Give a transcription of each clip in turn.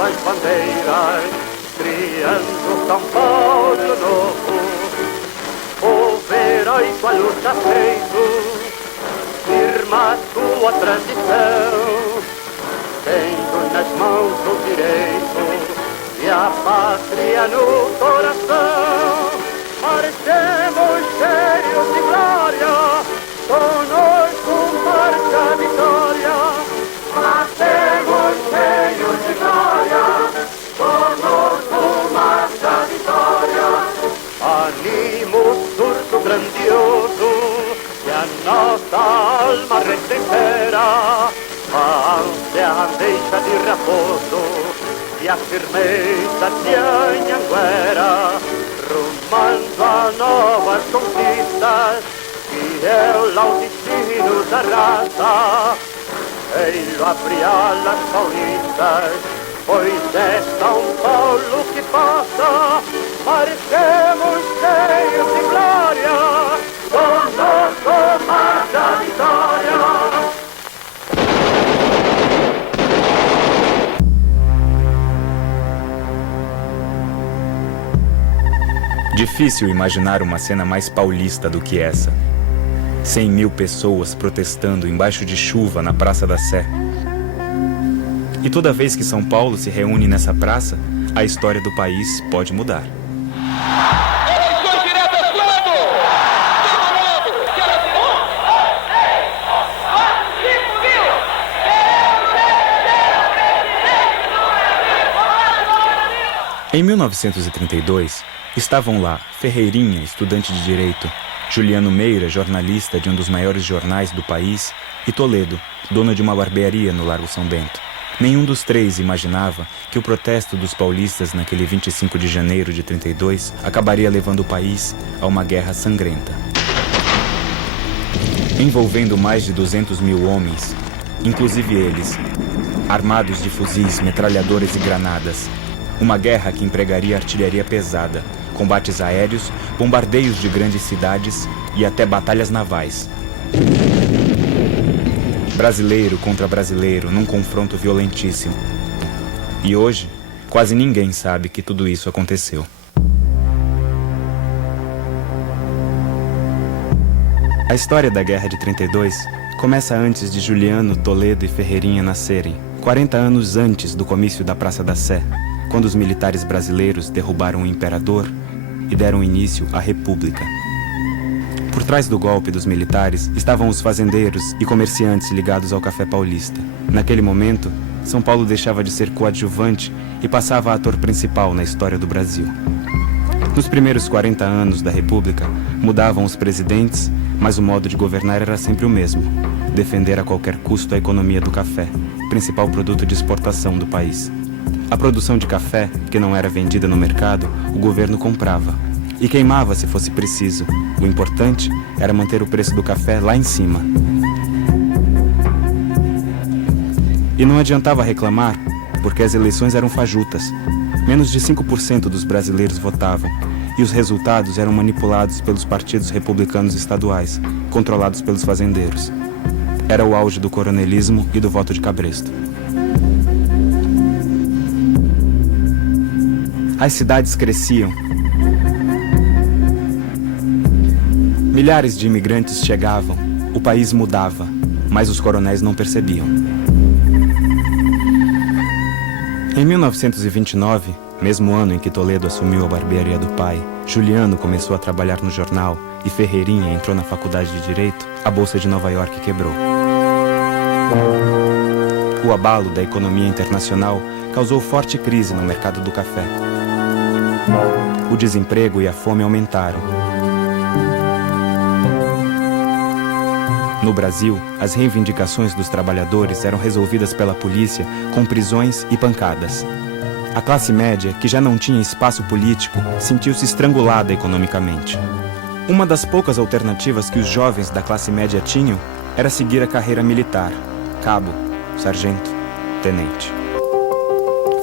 as bandeiras, criando São Paulo novo. O heróico a luta feito, firma sua transição, tendo nas mãos o direito e a pátria no coração. Marchemos cheios de glória, conosco marcha a vitória. Marchemos cheios de glória, conosco marcha a vitória. Animo surto grandioso e a nossa alma recupera, a ânsia deixa de raposo e a firmeza de Anhanguera, rumando a novas conquistas, fiel ao destino da raça. Ei-lo abriar as paulistas, pois é São Paulo que passa. Marchemos cheios de glória, conosco marcha a vitória. Difícil imaginar uma cena mais paulista do que essa. 100.000 pessoas protestando embaixo de chuva na Praça da Sé. E toda vez que São Paulo se reúne nessa praça, a história do país pode mudar. Eleições diretas quando? Em 1932, estavam lá Ferreirinha, estudante de Direito, Juliano Meira, jornalista de um dos maiores jornais do país, e Toledo, dono de uma barbearia no Largo São Bento. Nenhum dos três imaginava que o protesto dos paulistas naquele 25 de janeiro de 32 acabaria levando o país a uma guerra sangrenta. Envolvendo mais de 200.000 homens, inclusive eles, armados de fuzis, metralhadoras e granadas. Uma guerra que empregaria artilharia pesada, combates aéreos, bombardeios de grandes cidades e até batalhas navais. Brasileiro contra brasileiro num confronto violentíssimo. E hoje, quase ninguém sabe que tudo isso aconteceu. A história da Guerra de 32 começa antes de Juliano, Toledo e Ferreirinha nascerem, 40 anos antes do comício da Praça da Sé, quando os militares brasileiros derrubaram o imperador e deram início à República. Por trás do golpe dos militares estavam os fazendeiros e comerciantes ligados ao café paulista. Naquele momento, São Paulo deixava de ser coadjuvante e passava a ator principal na história do Brasil. Nos primeiros 40 anos da República, mudavam os presidentes, mas o modo de governar era sempre o mesmo: defender a qualquer custo a economia do café, principal produto de exportação do país. A produção de café, que não era vendida no mercado, o governo comprava e queimava se fosse preciso. O importante era manter o preço do café lá em cima. E não adiantava reclamar, porque as eleições eram fajutas. Menos de 5% dos brasileiros votavam, e os resultados eram manipulados pelos partidos republicanos estaduais, controlados pelos fazendeiros. Era o auge do coronelismo e do voto de cabresto. As cidades cresciam. Milhares de imigrantes chegavam, o país mudava, mas os coronéis não percebiam. Em 1929, mesmo ano em que Toledo assumiu a barbearia do pai, Juliano começou a trabalhar no jornal e Ferreirinha entrou na faculdade de Direito, a Bolsa de Nova York quebrou. O abalo da economia internacional causou forte crise no mercado do café. O desemprego e a fome aumentaram. No Brasil, as reivindicações dos trabalhadores eram resolvidas pela polícia com prisões e pancadas. A classe média, que já não tinha espaço político, sentiu-se estrangulada economicamente. Uma das poucas alternativas que os jovens da classe média tinham era seguir a carreira militar: cabo, sargento, tenente.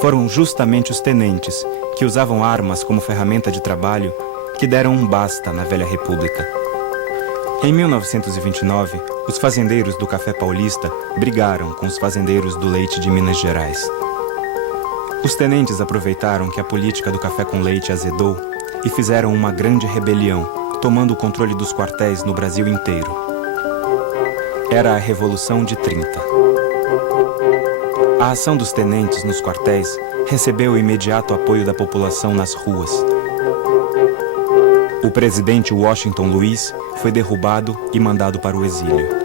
Foram justamente os tenentes, que usavam armas como ferramenta de trabalho, que deram um basta na velha república. Em 1929, os fazendeiros do café paulista brigaram com os fazendeiros do leite de Minas Gerais. Os tenentes aproveitaram que a política do café com leite azedou e fizeram uma grande rebelião, tomando o controle dos quartéis no Brasil inteiro. Era a Revolução de 30. A ação dos tenentes nos quartéis recebeu o imediato apoio da população nas ruas. O presidente Washington Luiz foi derrubado e mandado para o exílio.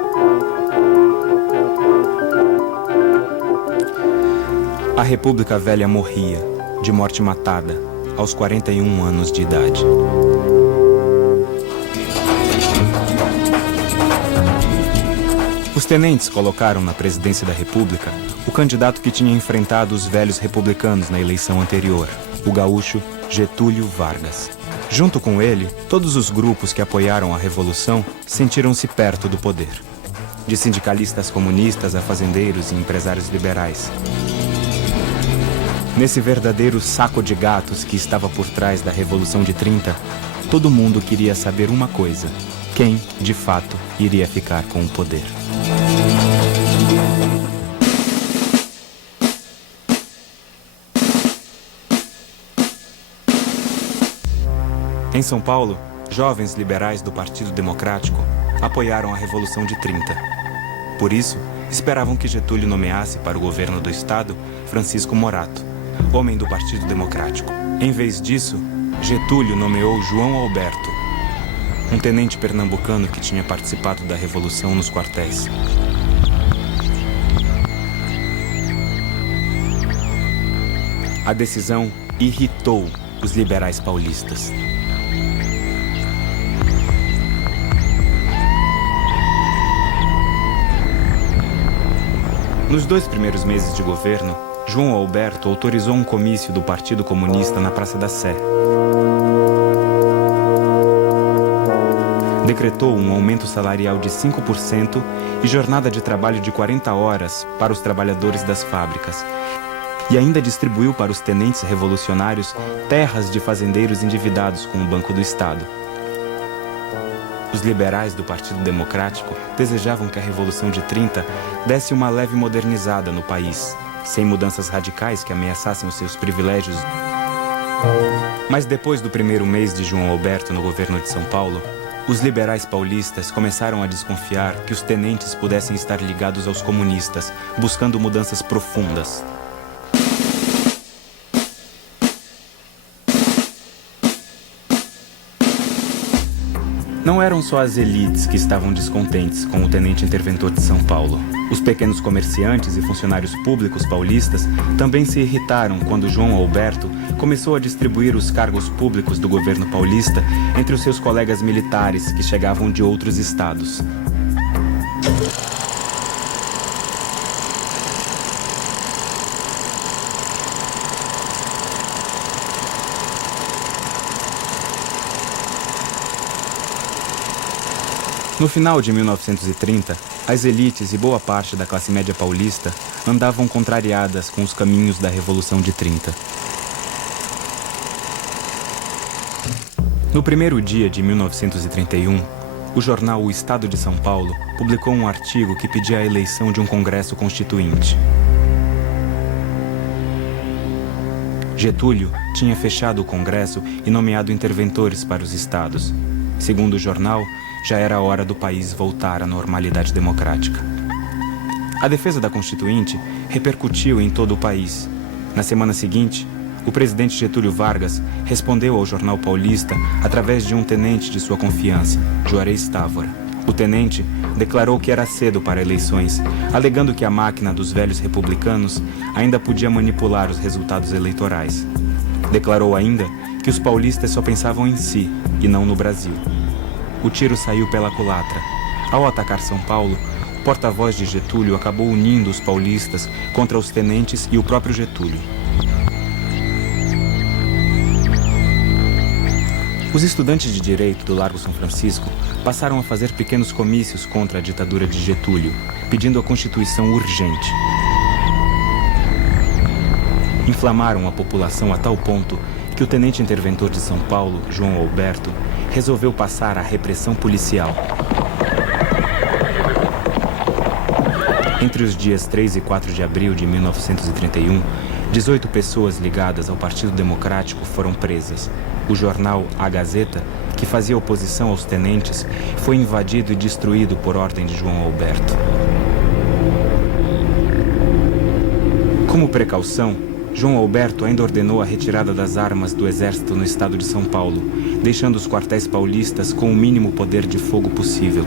A República Velha morria, de morte matada, aos 41 anos de idade. Os tenentes colocaram na presidência da República o candidato que tinha enfrentado os velhos republicanos na eleição anterior, o gaúcho Getúlio Vargas. Junto com ele, todos os grupos que apoiaram a Revolução sentiram-se perto do poder. De sindicalistas comunistas a fazendeiros e empresários liberais. Nesse verdadeiro saco de gatos que estava por trás da Revolução de 30, todo mundo queria saber uma coisa: quem, de fato, iria ficar com o poder. Em São Paulo, jovens liberais do Partido Democrático apoiaram a Revolução de 30. Por isso, esperavam que Getúlio nomeasse para o governo do estado Francisco Morato, homem do Partido Democrático. Em vez disso, Getúlio nomeou João Alberto, um tenente pernambucano que tinha participado da Revolução nos quartéis. A decisão irritou os liberais paulistas. Nos 2 primeiros meses de governo, João Alberto autorizou um comício do Partido Comunista na Praça da Sé. Decretou um aumento salarial de 5% e jornada de trabalho de 40 horas para os trabalhadores das fábricas. E ainda distribuiu para os tenentes revolucionários terras de fazendeiros endividados com o Banco do Estado. Os liberais do Partido Democrático desejavam que a Revolução de 30 desse uma leve modernizada no país, sem mudanças radicais que ameaçassem os seus privilégios. Mas depois do primeiro mês de João Alberto no governo de São Paulo, os liberais paulistas começaram a desconfiar que os tenentes pudessem estar ligados aos comunistas, buscando mudanças profundas. Não eram só as elites que estavam descontentes com o tenente interventor de São Paulo. Os pequenos comerciantes e funcionários públicos paulistas também se irritaram quando João Alberto começou a distribuir os cargos públicos do governo paulista entre os seus colegas militares que chegavam de outros estados. No final de 1930, as elites e boa parte da classe média paulista andavam contrariadas com os caminhos da Revolução de 30. No primeiro dia de 1931, o jornal O Estado de São Paulo publicou um artigo que pedia a eleição de um Congresso Constituinte. Getúlio tinha fechado o Congresso e nomeado interventores para os estados. Segundo o jornal, já era hora do país voltar à normalidade democrática. A defesa da Constituinte repercutiu em todo o país. Na semana seguinte, o presidente Getúlio Vargas respondeu ao jornal paulista através de um tenente de sua confiança, Juarez Távora. O tenente declarou que era cedo para eleições, alegando que a máquina dos velhos republicanos ainda podia manipular os resultados eleitorais. Declarou ainda que os paulistas só pensavam em si e não no Brasil. O tiro saiu pela culatra. Ao atacar São Paulo, o porta-voz de Getúlio acabou unindo os paulistas contra os tenentes e o próprio Getúlio. Os estudantes de direito do Largo São Francisco passaram a fazer pequenos comícios contra a ditadura de Getúlio, pedindo a Constituição urgente. Inflamaram a população a tal ponto que o tenente interventor de São Paulo, João Alberto, resolveu passar a repressão policial. Entre os dias 3 e 4 de abril de 1931, 18 pessoas ligadas ao Partido Democrático foram presas. O jornal A Gazeta, que fazia oposição aos tenentes, foi invadido e destruído por ordem de João Alberto. Como precaução, João Alberto ainda ordenou a retirada das armas do exército no estado de São Paulo, deixando os quartéis paulistas com o mínimo poder de fogo possível.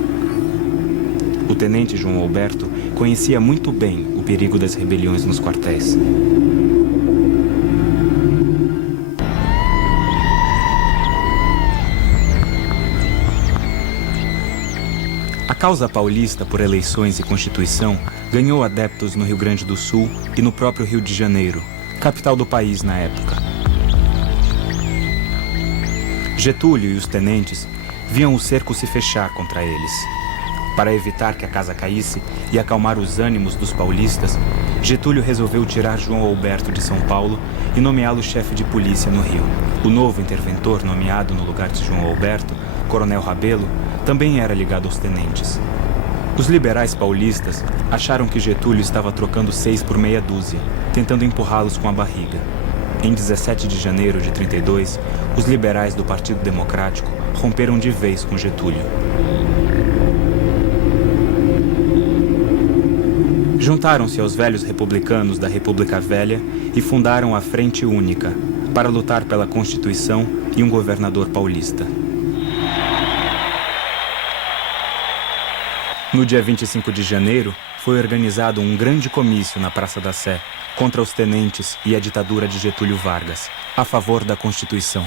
O tenente João Alberto conhecia muito bem o perigo das rebeliões nos quartéis. A causa paulista por eleições e Constituição ganhou adeptos no Rio Grande do Sul e no próprio Rio de Janeiro, capital do país na época. Getúlio e os tenentes viam o cerco se fechar contra eles. Para evitar que a casa caísse e acalmar os ânimos dos paulistas, Getúlio resolveu tirar João Alberto de São Paulo e nomeá-lo chefe de polícia no Rio. O novo interventor nomeado no lugar de João Alberto, Coronel Rabelo, também era ligado aos tenentes. Os liberais paulistas acharam que Getúlio estava trocando 6 por meia dúzia, tentando empurrá-los com a barriga. Em 17 de janeiro de 32, os liberais do Partido Democrático romperam de vez com Getúlio. Juntaram-se aos velhos republicanos da República Velha e fundaram a Frente Única, para lutar pela Constituição e um governador paulista. No dia 25 de janeiro, foi organizado um grande comício na Praça da Sé, contra os tenentes e a ditadura de Getúlio Vargas, a favor da Constituição.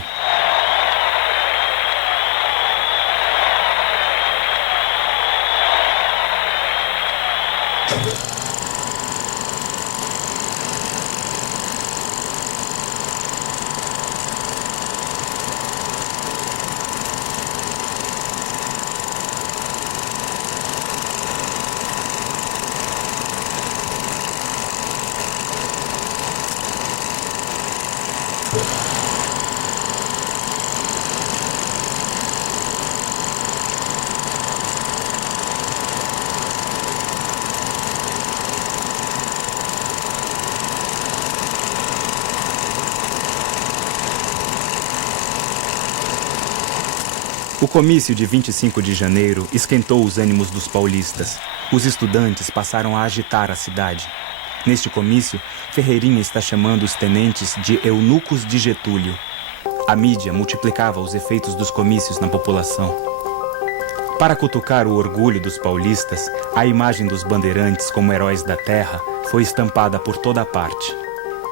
O comício de 25 de janeiro esquentou os ânimos dos paulistas. Os estudantes passaram a agitar a cidade. Neste comício, Ferreirinha está chamando os tenentes de eunucos de Getúlio. A mídia multiplicava os efeitos dos comícios na população. Para cutucar o orgulho dos paulistas, a imagem dos bandeirantes como heróis da terra foi estampada por toda a parte.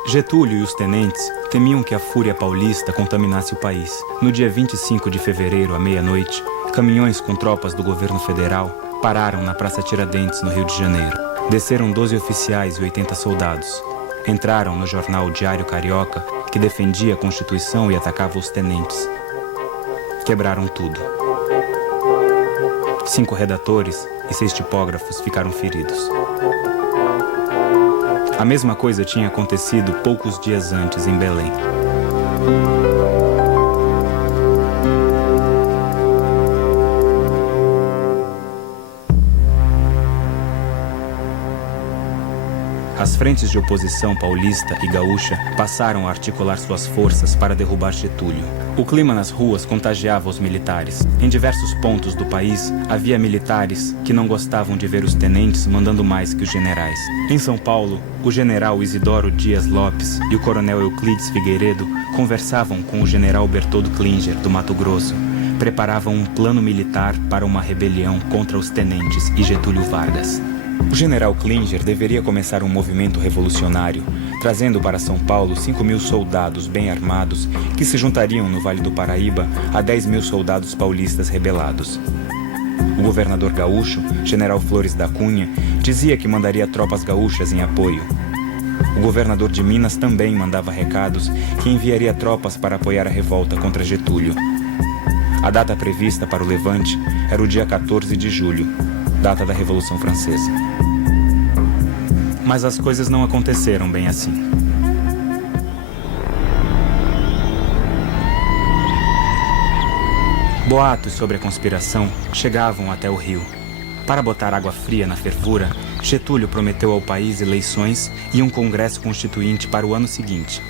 Getúlio e os tenentes temiam que a fúria paulista contaminasse o país. No dia 25 de fevereiro, à meia-noite, caminhões com tropas do governo federal pararam na Praça Tiradentes, no Rio de Janeiro. Desceram 12 oficiais e 80 soldados. Entraram no jornal Diário Carioca, que defendia a Constituição e atacava os tenentes. Quebraram tudo. 5 redatores e 6 tipógrafos ficaram feridos. A mesma coisa tinha acontecido poucos dias antes em Belém. As frentes de oposição paulista e gaúcha passaram a articular suas forças para derrubar Getúlio. O clima nas ruas contagiava os militares. Em diversos pontos do país, havia militares que não gostavam de ver os tenentes mandando mais que os generais. Em São Paulo, o general Isidoro Dias Lopes e o coronel Euclides Figueiredo conversavam com o general Bertoldo Klinger, do Mato Grosso. Preparavam um plano militar para uma rebelião contra os tenentes e Getúlio Vargas. O general Klinger deveria começar um movimento revolucionário, trazendo para São Paulo 5.000 soldados bem armados que se juntariam no Vale do Paraíba a 10.000 soldados paulistas rebelados. O governador gaúcho, general Flores da Cunha, dizia que mandaria tropas gaúchas em apoio. O governador de Minas também mandava recados que enviaria tropas para apoiar a revolta contra Getúlio. A data prevista para o levante era o dia 14 de julho, data da Revolução Francesa. Mas as coisas não aconteceram bem assim. Boatos sobre a conspiração chegavam até o Rio. Para botar água fria na fervura, Getúlio prometeu ao país eleições e um congresso constituinte para o ano seguinte,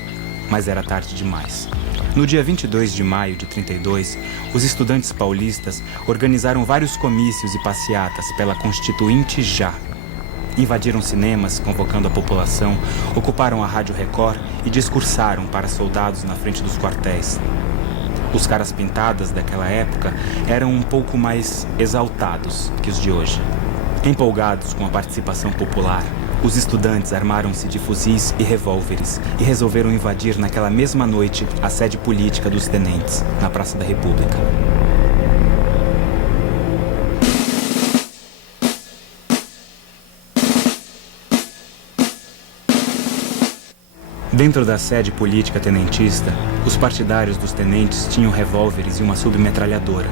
mas era tarde demais. No dia 22 de maio de 32, os estudantes paulistas organizaram vários comícios e passeatas pela Constituinte já. Invadiram cinemas, convocando a população, ocuparam a Rádio Record e discursaram para soldados na frente dos quartéis. Os caras pintadas daquela época eram um pouco mais exaltados que os de hoje. Empolgados com a participação popular, os estudantes armaram-se de fuzis e revólveres e resolveram invadir naquela mesma noite a sede política dos tenentes, na Praça da República. Dentro da sede política tenentista, os partidários dos tenentes tinham revólveres e uma submetralhadora.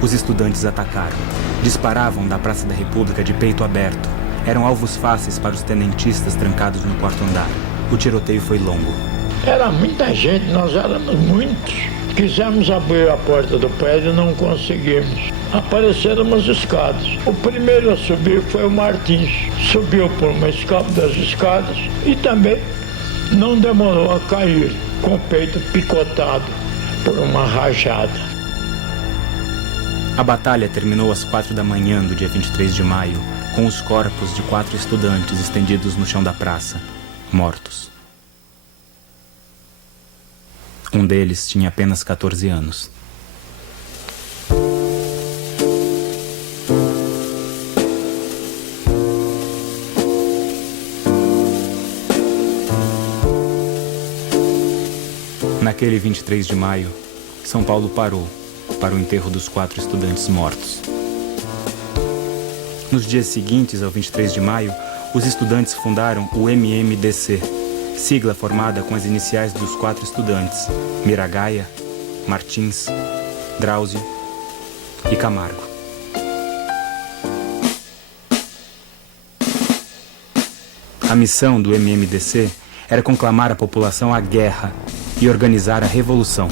Os estudantes atacaram. Disparavam da Praça da República de peito aberto. Eram alvos fáceis para os tenentistas trancados no quarto andar. O tiroteio foi longo. Era muita gente, nós éramos muitos. Quisemos abrir a porta do prédio e não conseguimos. Apareceram as escadas. O primeiro a subir foi o Martins. Subiu por uma das escadas e também não demorou a cair, com o peito picotado por uma rajada. A batalha terminou às 4 da manhã do dia 23 de maio, com os corpos de 4 estudantes estendidos no chão da praça, mortos. Um deles tinha apenas 14 anos. Naquele 23 de maio, São Paulo parou para o enterro dos 4 estudantes mortos. Nos dias seguintes ao 23 de maio, os estudantes fundaram o MMDC, sigla formada com as iniciais dos 4 estudantes, Miragaia, Martins, Drauzio e Camargo. A missão do MMDC era conclamar a população à guerra e organizar a revolução.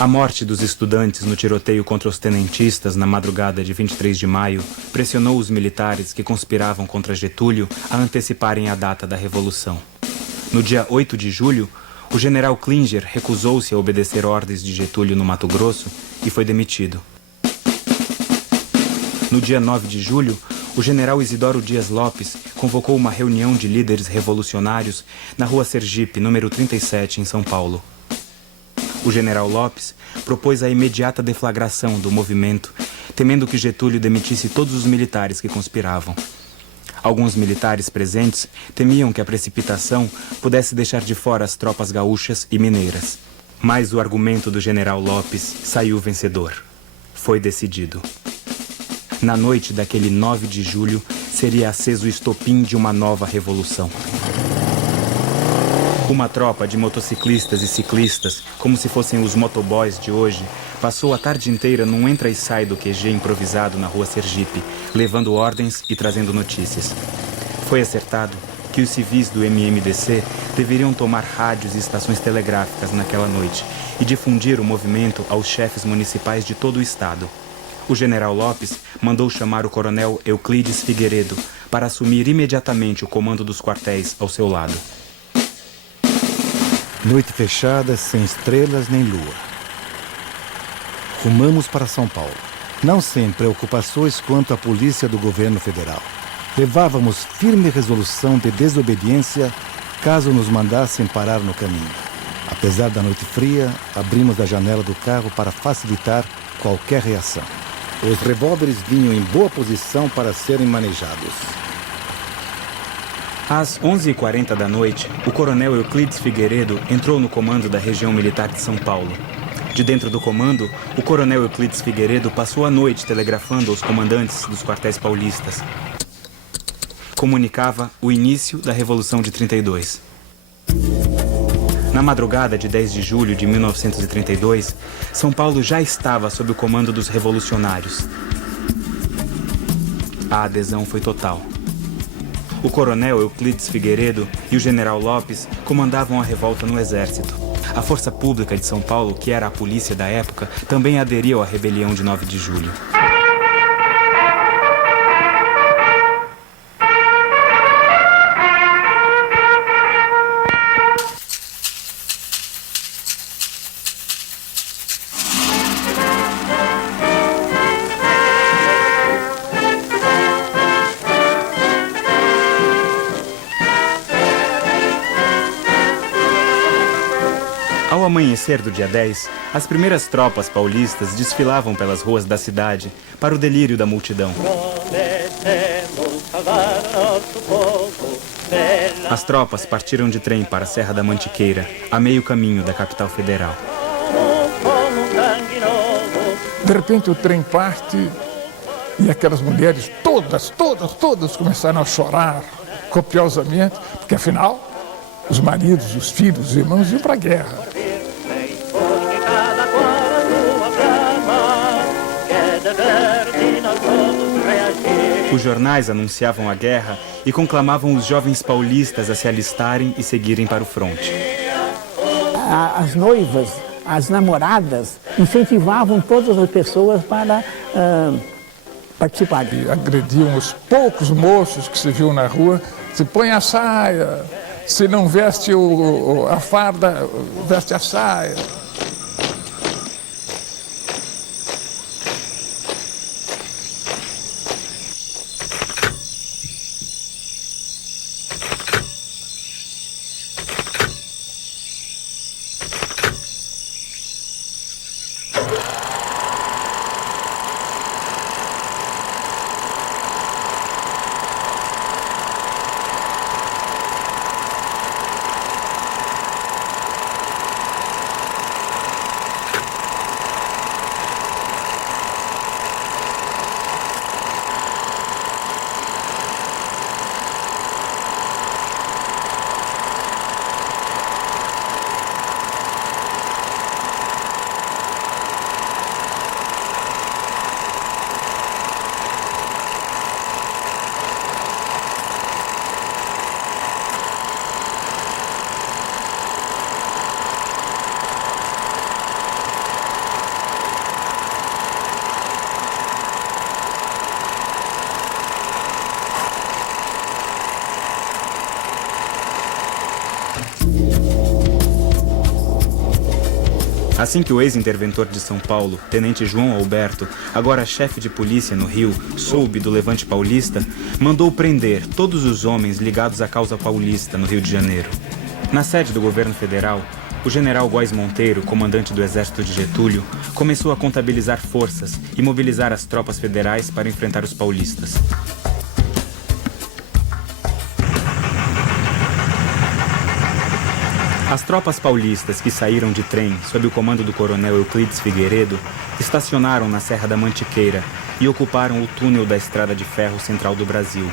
A morte dos estudantes no tiroteio contra os tenentistas na madrugada de 23 de maio pressionou os militares que conspiravam contra Getúlio a anteciparem a data da Revolução. No dia 8 de julho, o general Klinger recusou-se a obedecer ordens de Getúlio no Mato Grosso e foi demitido. No dia 9 de julho, o general Isidoro Dias Lopes convocou uma reunião de líderes revolucionários na Rua Sergipe, número 37, em São Paulo. O general Lopes propôs a imediata deflagração do movimento, temendo que Getúlio demitisse todos os militares que conspiravam. Alguns militares presentes temiam que a precipitação pudesse deixar de fora as tropas gaúchas e mineiras. Mas o argumento do general Lopes saiu vencedor. Foi decidido. Na noite daquele 9 de julho, seria aceso o estopim de uma nova revolução. Uma tropa de motociclistas e ciclistas, como se fossem os motoboys de hoje, passou a tarde inteira num entra e sai do QG improvisado na Rua Sergipe, levando ordens e trazendo notícias. Foi acertado que os civis do MMDC deveriam tomar rádios e estações telegráficas naquela noite e difundir o movimento aos chefes municipais de todo o estado. O general Lopes mandou chamar o coronel Euclides Figueiredo para assumir imediatamente o comando dos quartéis ao seu lado. Noite fechada, sem estrelas nem lua. Rumamos para São Paulo, não sem preocupações quanto à polícia do governo federal. Levávamos firme resolução de desobediência caso nos mandassem parar no caminho. Apesar da noite fria, abrimos a janela do carro para facilitar qualquer reação. Os revólveres vinham em boa posição para serem manejados. Às 11h40 da noite, o coronel Euclides Figueiredo entrou no comando da região militar de São Paulo. De dentro do comando, o coronel Euclides Figueiredo passou a noite telegrafando aos comandantes dos quartéis paulistas. comunicava o início da Revolução de 32. Na madrugada de 10 de julho de 1932, São Paulo já estava sob o comando dos revolucionários. A adesão foi total. O coronel Euclides Figueiredo e o general Lopes comandavam a revolta no exército. A Força Pública de São Paulo, que era a polícia da época, também aderiu à rebelião de 9 de julho. Ao amanhecer do dia 10, as primeiras tropas paulistas desfilavam pelas ruas da cidade para o delírio da multidão. As tropas partiram de trem para a Serra da Mantiqueira, a meio caminho da capital federal. De repente o trem parte e aquelas mulheres todas começaram a chorar copiosamente, porque afinal os maridos, os filhos, os irmãos iam para a guerra. Os jornais anunciavam a guerra e conclamavam os jovens paulistas a se alistarem e seguirem para o fronte. As noivas, as namoradas, incentivavam todas as pessoas para participarem. E agrediam os poucos moços que se viam na rua. Se põe a saia, se não veste a farda, veste a saia. Assim que o ex-interventor de São Paulo, tenente João Alberto, agora chefe de polícia no Rio, soube do levante paulista, mandou prender todos os homens ligados à causa paulista no Rio de Janeiro. Na sede do governo federal, o general Góes Monteiro, comandante do exército de Getúlio, começou a contabilizar forças e mobilizar as tropas federais para enfrentar os paulistas. As tropas paulistas que saíram de trem sob o comando do coronel Euclides Figueiredo estacionaram na Serra da Mantiqueira e ocuparam o túnel da Estrada de Ferro Central do Brasil,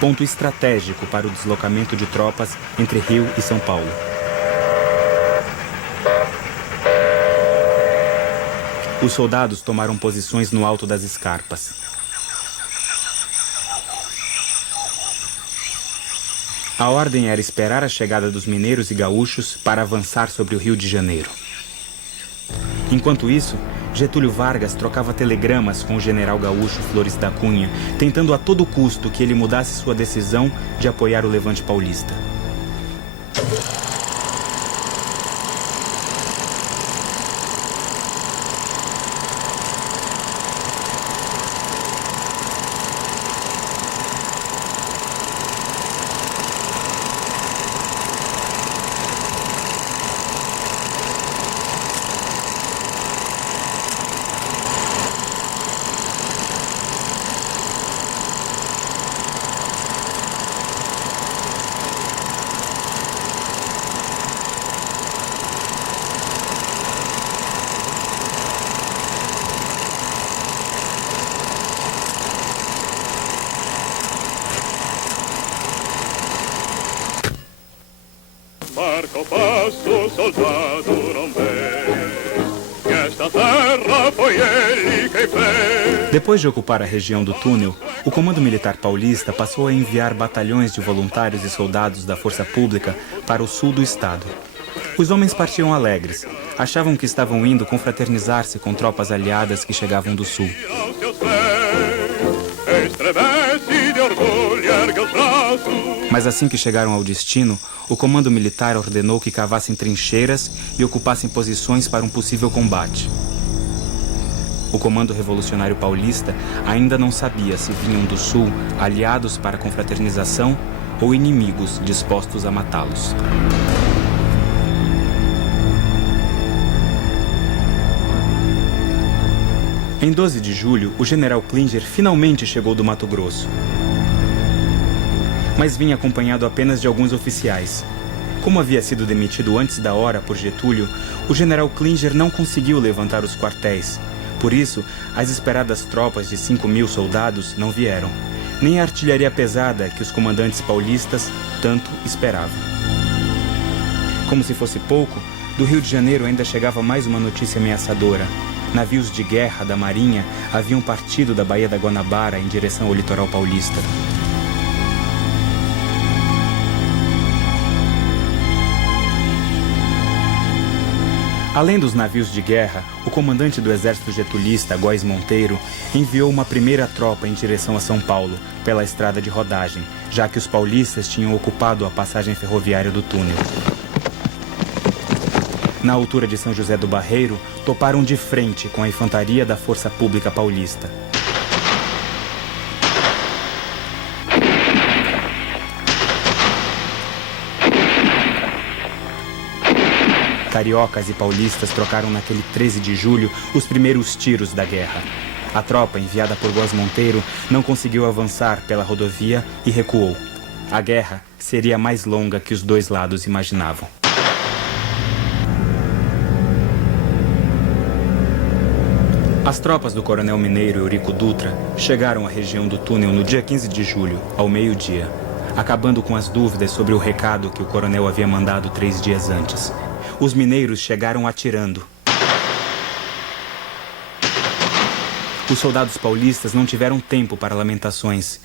ponto estratégico para o deslocamento de tropas entre Rio e São Paulo. Os soldados tomaram posições no alto das escarpas. A ordem era esperar a chegada dos mineiros e gaúchos para avançar sobre o Rio de Janeiro. Enquanto isso, Getúlio Vargas trocava telegramas com o general gaúcho Flores da Cunha, tentando a todo custo que ele mudasse sua decisão de apoiar o levante paulista. Louco passo, soldado, não vê que esta terra foi ele quem fez. Depois de ocupar a região do túnel, o Comando Militar Paulista passou a enviar batalhões de voluntários e soldados da Força Pública para o sul do estado. Os homens partiam alegres. Achavam que estavam indo confraternizar-se com tropas aliadas que chegavam do sul. Mas assim que chegaram ao destino, o comando militar ordenou que cavassem trincheiras e ocupassem posições para um possível combate. O Comando Revolucionário Paulista ainda não sabia se vinham do sul aliados para a confraternização ou inimigos dispostos a matá-los. Em 12 de julho, o general Klinger finalmente chegou do Mato Grosso. Mas vinha acompanhado apenas de alguns oficiais. Como havia sido demitido antes da hora por Getúlio, o general Klinger não conseguiu levantar os quartéis. Por isso, as esperadas tropas de 5.000 soldados não vieram, nem a artilharia pesada que os comandantes paulistas tanto esperavam. Como se fosse pouco, do Rio de Janeiro ainda chegava mais uma notícia ameaçadora. Navios de guerra da Marinha haviam partido da Baía da Guanabara em direção ao litoral paulista. Além dos navios de guerra, o comandante do exército getulista, Góes Monteiro, enviou uma primeira tropa em direção a São Paulo, pela estrada de rodagem, já que os paulistas tinham ocupado a passagem ferroviária do túnel. Na altura de São José do Barreiro, toparam de frente com a infantaria da Força Pública Paulista. Cariocas e paulistas trocaram naquele 13 de julho os primeiros tiros da guerra. A tropa, enviada por Góes Monteiro, não conseguiu avançar pela rodovia e recuou. A guerra seria mais longa que os dois lados imaginavam. As tropas do coronel mineiro Eurico Dutra chegaram à região do túnel no dia 15 de julho, ao meio-dia, acabando com as dúvidas sobre o recado que o coronel havia mandado 3 dias antes. Os mineiros chegaram atirando. Os soldados paulistas não tiveram tempo para lamentações.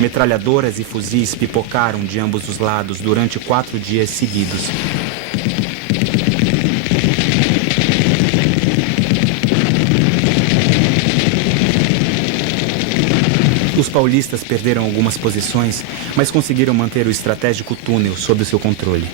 Metralhadoras e fuzis pipocaram de ambos os lados durante 4 dias seguidos. Os paulistas perderam algumas posições, mas conseguiram manter o estratégico túnel sob seu controle.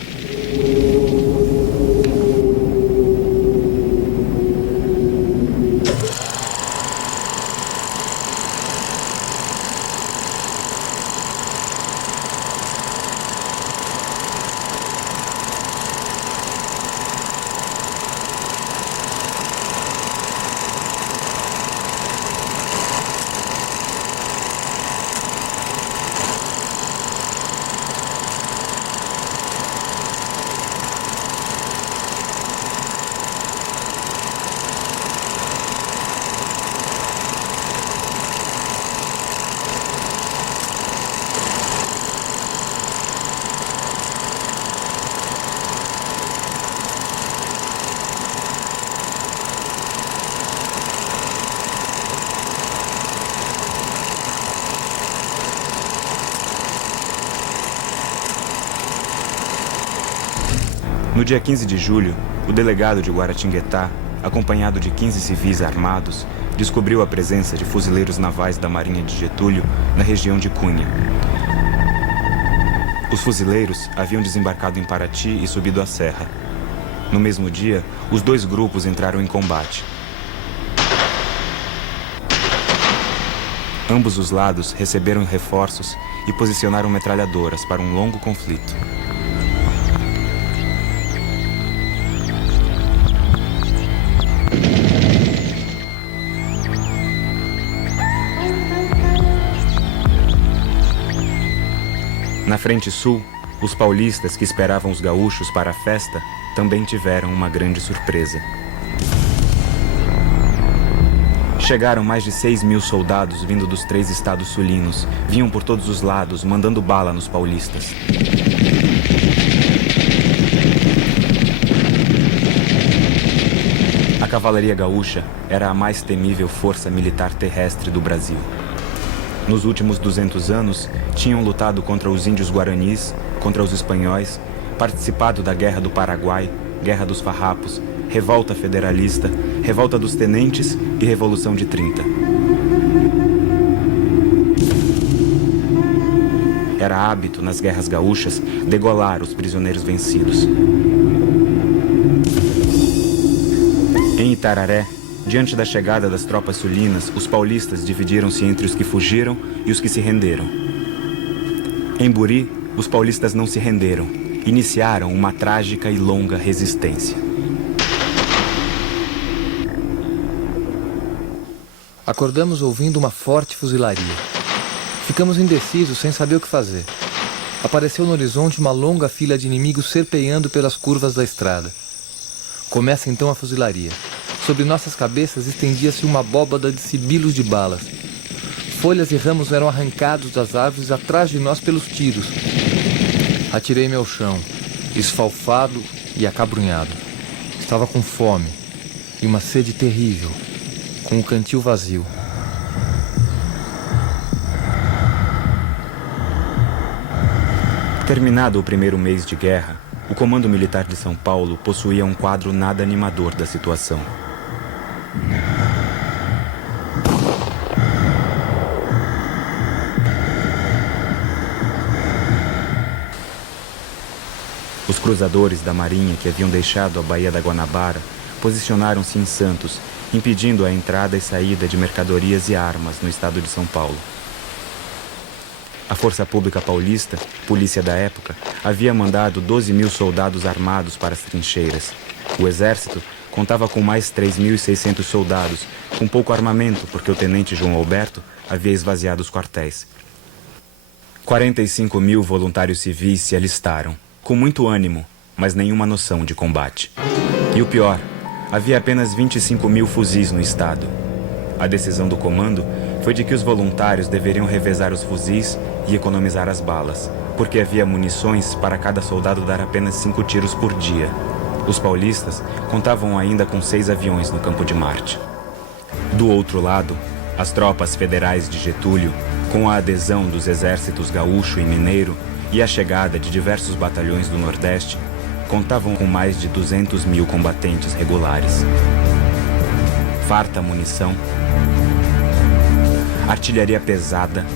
No dia 15 de julho, o delegado de Guaratinguetá, acompanhado de 15 civis armados, descobriu a presença de fuzileiros navais da Marinha de Getúlio na região de Cunha. Os fuzileiros haviam desembarcado em Paraty e subido a serra. No mesmo dia, os dois grupos entraram em combate. Ambos os lados receberam reforços e posicionaram metralhadoras para um longo conflito. Na frente sul, os paulistas que esperavam os gaúchos para a festa também tiveram uma grande surpresa. Chegaram mais de 6.000 soldados vindo dos 3 estados sulinos. Vinham por todos os lados, mandando bala nos paulistas. A cavalaria gaúcha era a mais temível força militar terrestre do Brasil. Nos últimos 200 anos, tinham lutado contra os índios guaranis, contra os espanhóis, participado da Guerra do Paraguai, Guerra dos Farrapos, Revolta Federalista, Revolta dos Tenentes e Revolução de 30. Era hábito, nas guerras gaúchas, degolar os prisioneiros vencidos. Em Itararé, diante da chegada das tropas sulinas, os paulistas dividiram-se entre os que fugiram e os que se renderam. Em Buri, os paulistas não se renderam. Iniciaram uma trágica e longa resistência. Acordamos ouvindo uma forte fuzilaria. Ficamos indecisos, sem saber o que fazer. Apareceu no horizonte uma longa fila de inimigos serpeando pelas curvas da estrada. Começa então a fuzilaria. Sobre nossas cabeças estendia-se uma abóbada de sibilos de balas. Folhas e ramos eram arrancados das árvores atrás de nós pelos tiros. Atirei-me ao chão, esfalfado e acabrunhado. Estava com fome e uma sede terrível, com o cantil vazio. Terminado o primeiro mês de guerra, o Comando Militar de São Paulo possuía um quadro nada animador da situação. Os cruzadores da Marinha que haviam deixado a Baía da Guanabara posicionaram-se em Santos, impedindo a entrada e saída de mercadorias e armas no estado de São Paulo. A Força Pública Paulista, polícia da época, havia mandado 12.000 soldados armados para as trincheiras. O exército contava com mais 3.600 soldados, com pouco armamento porque o tenente João Alberto havia esvaziado os quartéis. 45.000 voluntários civis se alistaram, com muito ânimo, mas nenhuma noção de combate. E o pior, havia apenas 25.000 fuzis no estado. A decisão do comando foi de que os voluntários deveriam revezar os fuzis e economizar as balas, porque havia munições para cada soldado dar apenas 5 tiros por dia. Os paulistas contavam ainda com 6 aviões no campo de Marte. Do outro lado, as tropas federais de Getúlio, com a adesão dos exércitos gaúcho e mineiro e a chegada de diversos batalhões do Nordeste, contavam com mais de 200.000 combatentes regulares. Farta munição, artilharia pesada,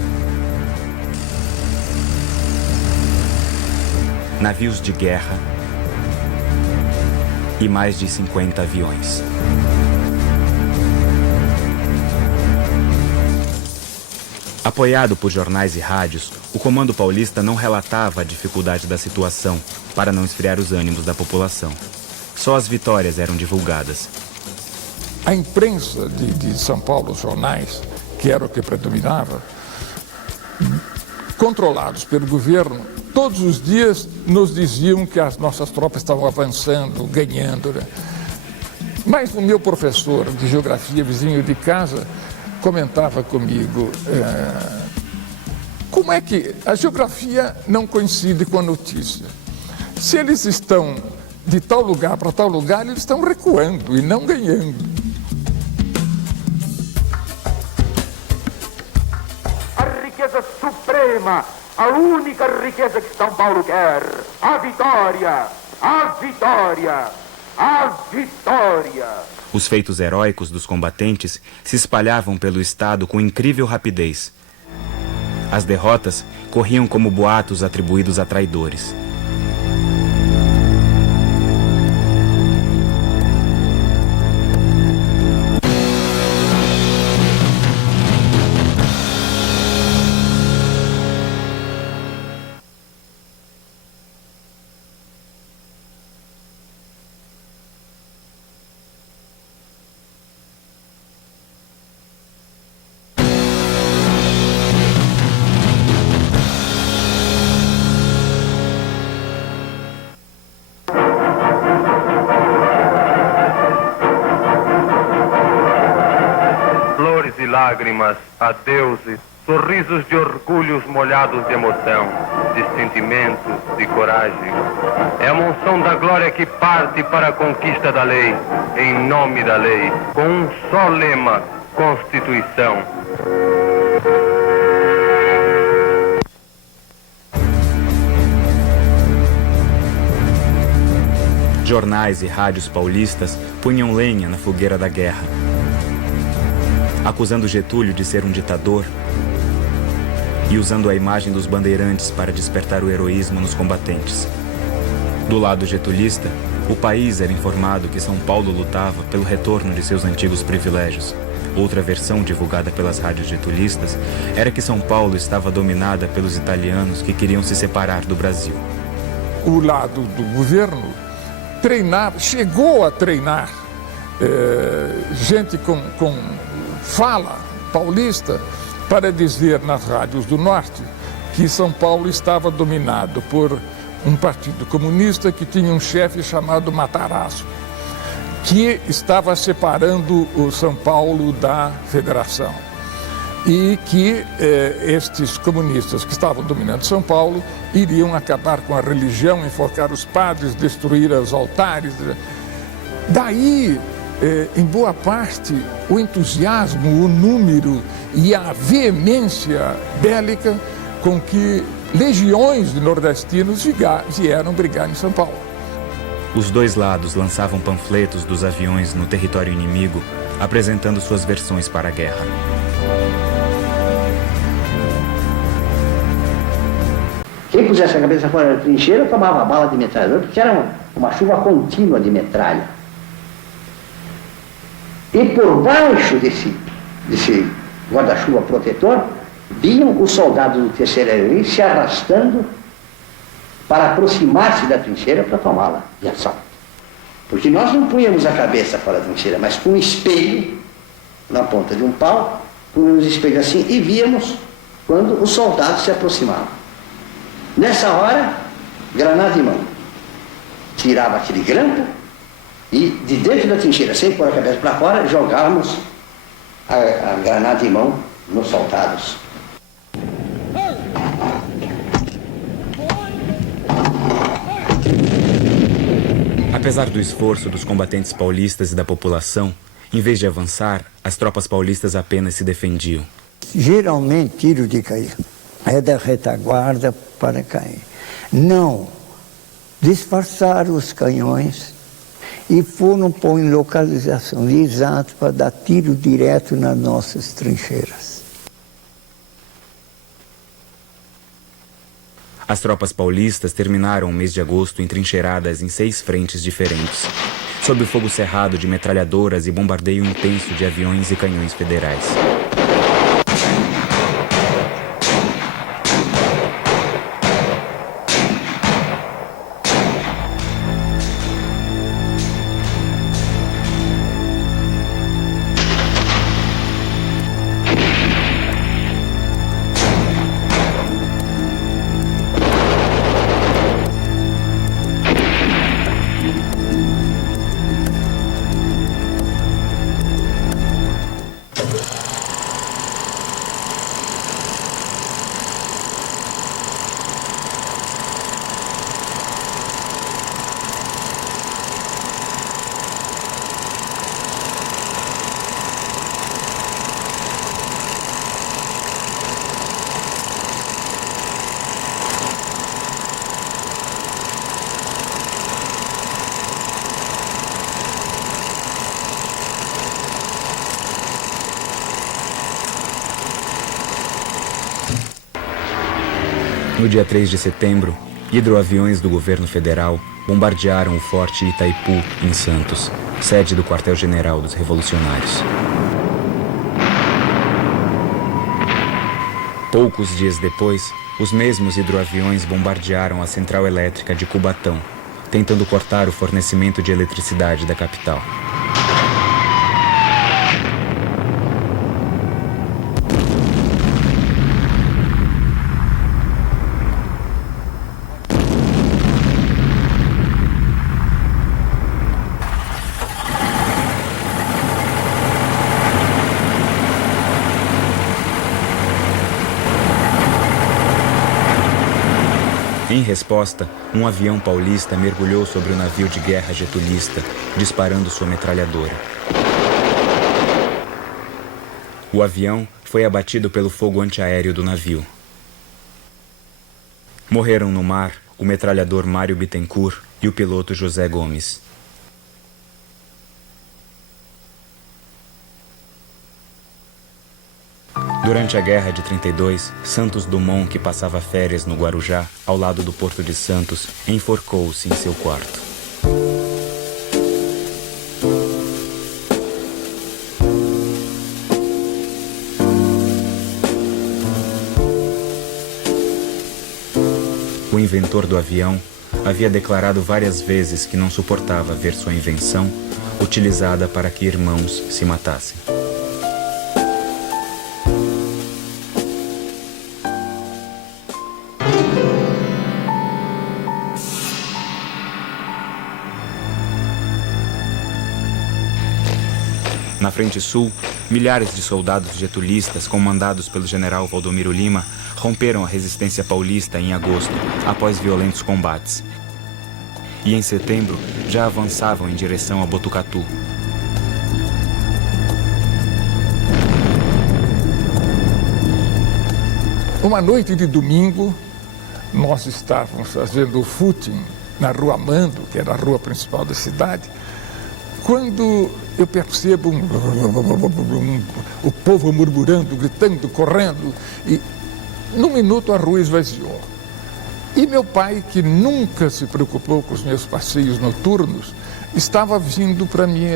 navios de guerra e mais de 50 aviões. Apoiado por jornais e rádios, o Comando Paulista não relatava a dificuldade da situação para não esfriar os ânimos da população. Só as vitórias eram divulgadas. A imprensa de São Paulo, os jornais, que era o que predominava, controlados pelo governo, todos os dias nos diziam que as nossas tropas estavam avançando, ganhando, né? Mas o meu professor de geografia, vizinho de casa, comentava comigo, como é que a geografia não coincide com a notícia? Se eles estão de tal lugar para tal lugar, eles estão recuando e não ganhando. A riqueza suprema, a única riqueza que São Paulo quer, a vitória, a vitória, a vitória. Os feitos heróicos dos combatentes se espalhavam pelo estado com incrível rapidez. As derrotas corriam como boatos atribuídos a traidores. lágrimas, adeuses, sorrisos de orgulhos molhados de emoção, de sentimento, de coragem. É a monção da glória que parte para a conquista da lei, em nome da lei, com um só lema: Constituição. Jornais e rádios paulistas punham lenha na fogueira da guerra, acusando Getúlio de ser um ditador e usando a imagem dos bandeirantes para despertar o heroísmo nos combatentes. Do lado getulista, o país era informado que São Paulo lutava pelo retorno de seus antigos privilégios. Outra versão divulgada pelas rádios getulistas era que São Paulo estava dominada pelos italianos que queriam se separar do Brasil. O lado do governo treinava, chegou a treinar gente com fala paulista para dizer nas rádios do Norte que São Paulo estava dominado por um partido comunista que tinha um chefe chamado Matarazzo, que estava separando o São Paulo da Federação. E que estes comunistas que estavam dominando São Paulo iriam acabar com a religião, enforcar os padres, destruir os altares. Daí, em boa parte, o entusiasmo, o número e a veemência bélica com que legiões de nordestinos vieram brigar em São Paulo. Os dois lados lançavam panfletos dos aviões no território inimigo, apresentando suas versões para a guerra. Quem pusesse a cabeça fora da trincheira tomava bala de metralhador, porque era uma chuva contínua de metralha. E por baixo desse guarda-chuva protetor, viam os soldados do terceiro aéreo se arrastando para aproximar-se da trincheira para tomá-la de assalto. Porque nós não punhamos a cabeça fora da trincheira, mas com um espelho na ponta de um pau, punhamos o espelho assim e víamos quando os soldados se aproximavam. Nessa hora, granada em mão, tirava aquele grampo e de dentro da trincheira, sem pôr a cabeça para fora, jogávamos a granada em mão nos soldados. Apesar do esforço dos combatentes paulistas e da população, em vez de avançar, as tropas paulistas apenas se defendiam. Geralmente, tiro de cair. É da retaguarda para cair. Não. Disfarçaram os canhões e foram pôr em localização exata para dar tiro direto nas nossas trincheiras. As tropas paulistas terminaram o mês de agosto entrincheiradas em 6 frentes diferentes, sob o fogo cerrado de metralhadoras e bombardeio intenso de aviões e canhões federais. No dia 3 de setembro, hidroaviões do governo federal bombardearam o Forte Itaipu, em Santos, sede do quartel-general dos revolucionários. Poucos dias depois, os mesmos hidroaviões bombardearam a central elétrica de Cubatão, tentando cortar o fornecimento de eletricidade da capital. Em resposta, um avião paulista mergulhou sobre o navio de guerra getulista, disparando sua metralhadora. O avião foi abatido pelo fogo antiaéreo do navio. Morreram no mar o metralhador Mário Bittencourt e o piloto José Gomes. Durante a Guerra de 32, Santos Dumont, que passava férias no Guarujá, ao lado do Porto de Santos, enforcou-se em seu quarto. O inventor do avião havia declarado várias vezes que não suportava ver sua invenção utilizada para que irmãos se matassem. Na frente sul, milhares de soldados getulistas, comandados pelo general Valdomiro Lima, romperam a resistência paulista em agosto, após violentos combates. E em setembro, já avançavam em direção a Botucatu. Uma noite de domingo, nós estávamos fazendo o footing na Rua Amando, que era a rua principal da cidade, quando eu percebo o povo murmurando, gritando, correndo, e num minuto a rua esvaziou. E meu pai, que nunca se preocupou com os meus passeios noturnos, estava vindo para me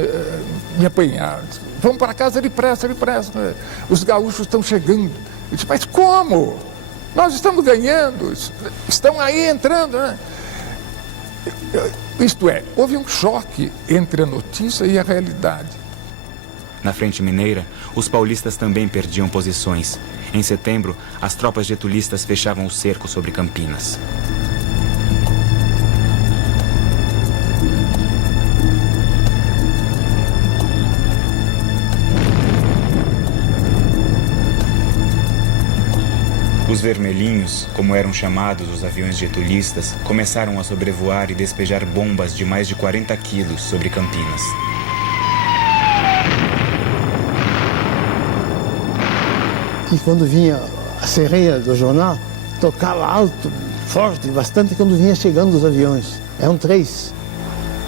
apanhar. Vamos para casa depressa, depressa. Os gaúchos estão chegando. Eu disse, mas como? Nós estamos ganhando, estão aí entrando, né? Isto é, houve um choque entre a notícia e a realidade. Na frente mineira, os paulistas também perdiam posições. Em setembro, as tropas getulistas fechavam o cerco sobre Campinas. Os vermelhinhos, como eram chamados os aviões getulistas, começaram a sobrevoar e despejar bombas de mais de 40 quilos sobre Campinas. E quando vinha a serreia do jornal, tocava alto, forte, bastante quando vinha chegando os aviões. Eram 3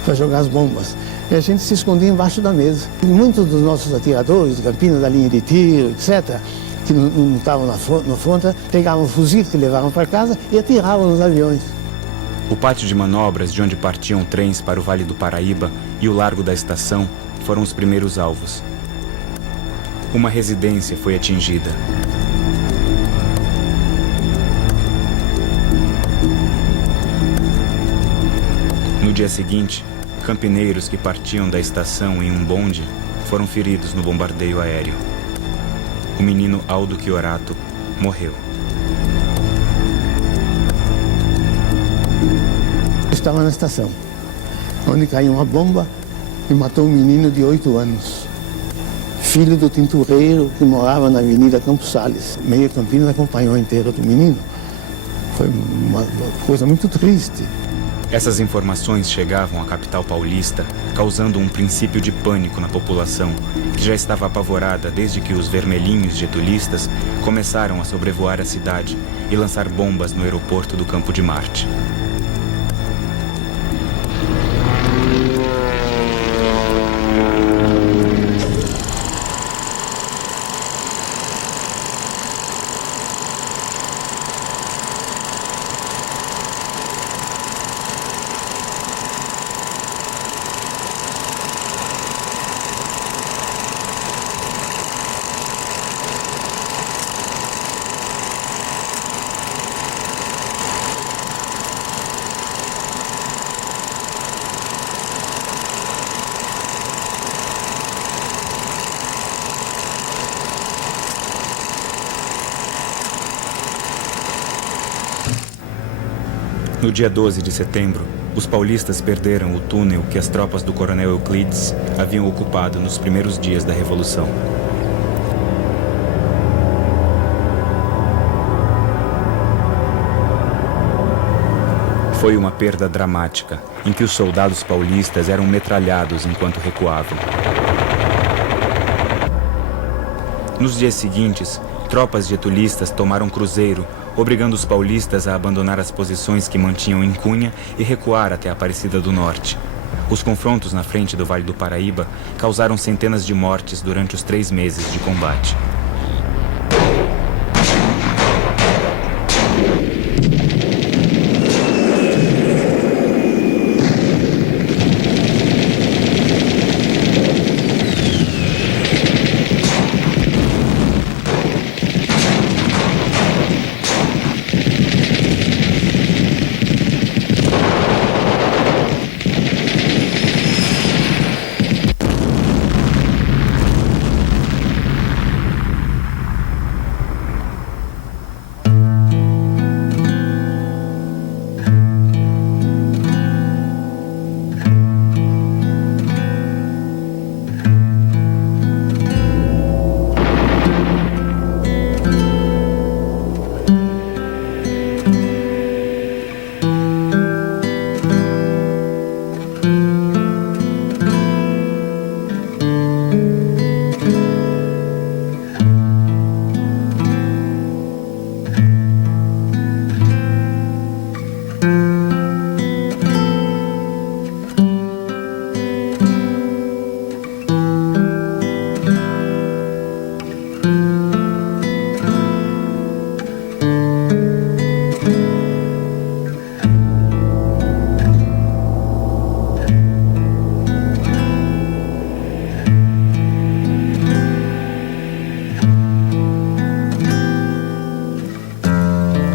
para jogar as bombas. E a gente se escondia embaixo da mesa. E muitos dos nossos atiradores de Campinas, da linha de tiro, etc., que não estavam na fronta, pegavam fuzis que levavam para casa e atiravam nos aviões. O pátio de manobras, de onde partiam trens para o Vale do Paraíba, e o Largo da Estação foram os primeiros alvos. Uma residência foi atingida. No dia seguinte, campineiros que partiam da estação em um bonde foram feridos no bombardeio aéreo. O menino Aldo Chiorato morreu. Estava na estação, onde caiu uma bomba e matou um menino de 8 anos. Filho do tintureiro que morava na Avenida Campos Sales. Meio Campinas acompanhou inteiro do menino. Foi uma coisa muito triste. Essas informações chegavam à capital paulista, causando um princípio de pânico na população, que já estava apavorada desde que os vermelhinhos getulistas começaram a sobrevoar a cidade e lançar bombas no aeroporto do Campo de Marte. No dia 12 de setembro, os paulistas perderam o túnel que as tropas do coronel Euclides haviam ocupado nos primeiros dias da Revolução. Foi uma perda dramática, em que os soldados paulistas eram metralhados enquanto recuavam. Nos dias seguintes, tropas getulistas tomaram Cruzeiro, obrigando os paulistas a abandonar as posições que mantinham em Cunha e recuar até a Aparecida do Norte. Os confrontos na frente do Vale do Paraíba causaram centenas de mortes durante os 3 meses de combate.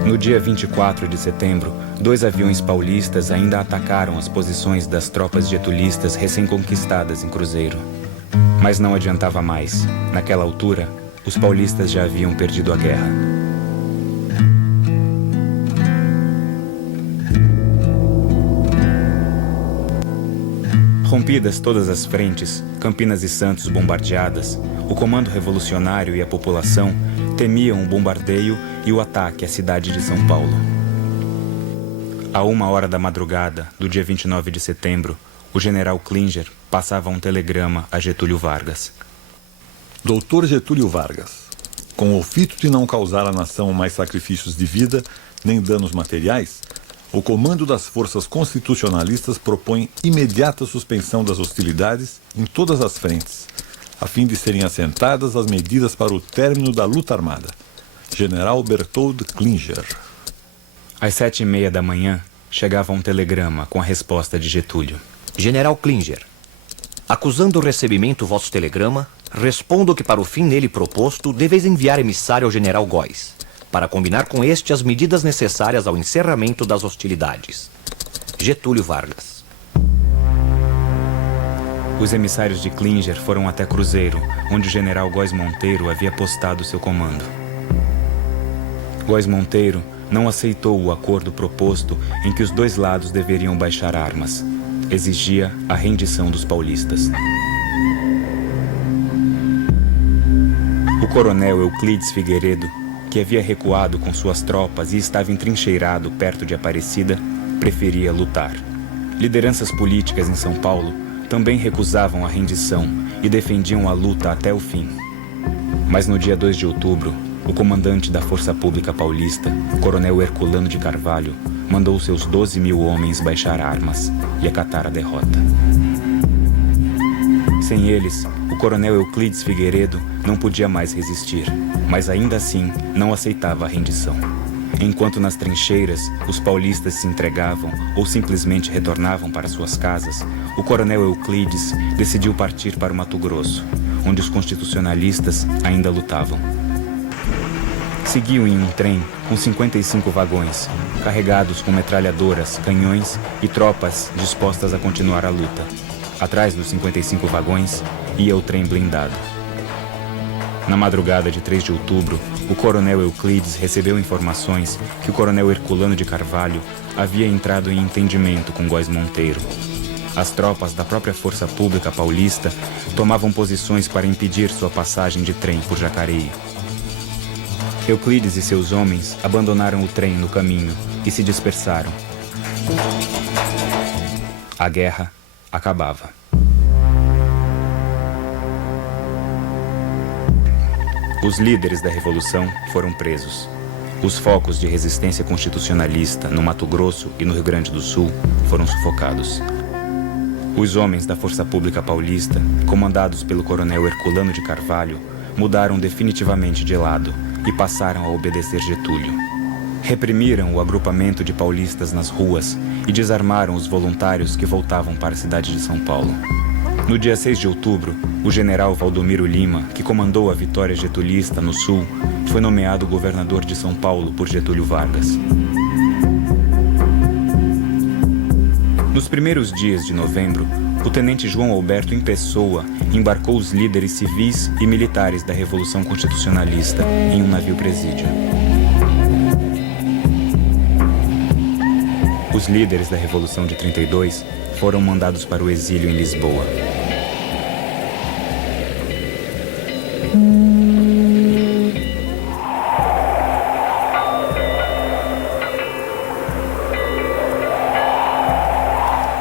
No dia 24 de setembro, 2 aviões paulistas ainda atacaram as posições das tropas getulistas recém-conquistadas em Cruzeiro. Mas não adiantava mais. Naquela altura, os paulistas já haviam perdido a guerra. Rompidas todas as frentes, Campinas e Santos bombardeadas, o comando revolucionário e a população temiam o bombardeio e o ataque à cidade de São Paulo. A 1h da madrugada do dia 29 de setembro, o general Klinger passava um telegrama a Getúlio Vargas. Doutor Getúlio Vargas, com o ofício de não causar à nação mais sacrifícios de vida nem danos materiais, o comando das forças constitucionalistas propõe imediata suspensão das hostilidades em todas as frentes, a fim de serem assentadas as medidas para o término da luta armada. General Berthold Klinger. Às 7h30 da manhã, chegava um telegrama com a resposta de Getúlio. General Klinger, acusando o recebimento vosso telegrama, respondo que para o fim nele proposto, deveis enviar emissário ao general Góes, para combinar com este as medidas necessárias ao encerramento das hostilidades. Getúlio Vargas. Os emissários de Klinger foram até Cruzeiro, onde o general Góes Monteiro havia postado seu comando. Góes Monteiro não aceitou o acordo proposto em que os 2 lados deveriam baixar armas. Exigia a rendição dos paulistas. O coronel Euclides Figueiredo, que havia recuado com suas tropas e estava entrincheirado perto de Aparecida, preferia lutar. Lideranças políticas em São Paulo também recusavam a rendição e defendiam a luta até o fim. Mas no dia 2 de outubro, o comandante da Força Pública Paulista, coronel Herculano de Carvalho, mandou seus 12.000 homens baixar armas e acatar a derrota. Sem eles, o coronel Euclides Figueiredo não podia mais resistir, mas ainda assim não aceitava a rendição. Enquanto nas trincheiras os paulistas se entregavam ou simplesmente retornavam para suas casas, o coronel Euclides decidiu partir para o Mato Grosso, onde os constitucionalistas ainda lutavam. Seguiu em um trem com 55 vagões, carregados com metralhadoras, canhões e tropas dispostas a continuar a luta. Atrás dos 55 vagões ia o trem blindado. Na madrugada de 3 de outubro, o coronel Euclides recebeu informações que o coronel Herculano de Carvalho havia entrado em entendimento com Góes Monteiro. As tropas da própria Força Pública Paulista tomavam posições para impedir sua passagem de trem por Jacareí. Euclides e seus homens abandonaram o trem no caminho e se dispersaram. A guerra acabava. Os líderes da Revolução foram presos. Os focos de resistência constitucionalista no Mato Grosso e no Rio Grande do Sul foram sufocados. Os homens da Força Pública Paulista, comandados pelo coronel Herculano de Carvalho, mudaram definitivamente de lado e passaram a obedecer Getúlio. Reprimiram o agrupamento de paulistas nas ruas e desarmaram os voluntários que voltavam para a cidade de São Paulo. No dia 6 de outubro, o general Valdomiro Lima, que comandou a vitória getulista no Sul, foi nomeado governador de São Paulo por Getúlio Vargas. Nos primeiros dias de novembro, o tenente João Alberto em pessoa embarcou os líderes civis e militares da Revolução Constitucionalista em um navio-presídio. Os líderes da Revolução de 32 foram mandados para o exílio em Lisboa.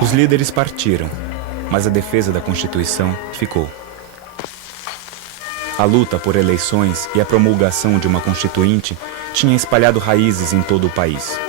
Os líderes partiram, mas a defesa da Constituição ficou. A luta por eleições e a promulgação de uma Constituinte tinha espalhado raízes em todo o país.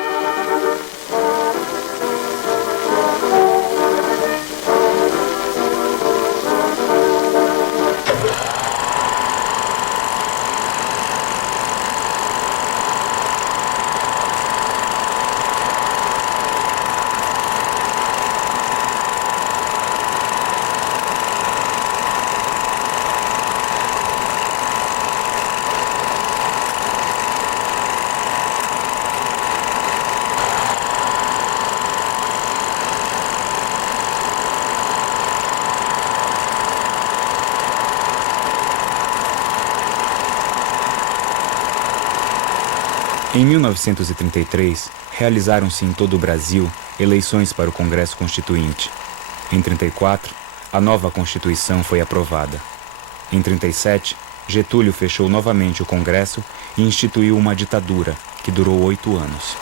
Em 1933, realizaram-se em todo o Brasil eleições para o Congresso Constituinte. Em 34, a nova Constituição foi aprovada. Em 37, Getúlio fechou novamente o Congresso e instituiu uma ditadura que durou 8 anos.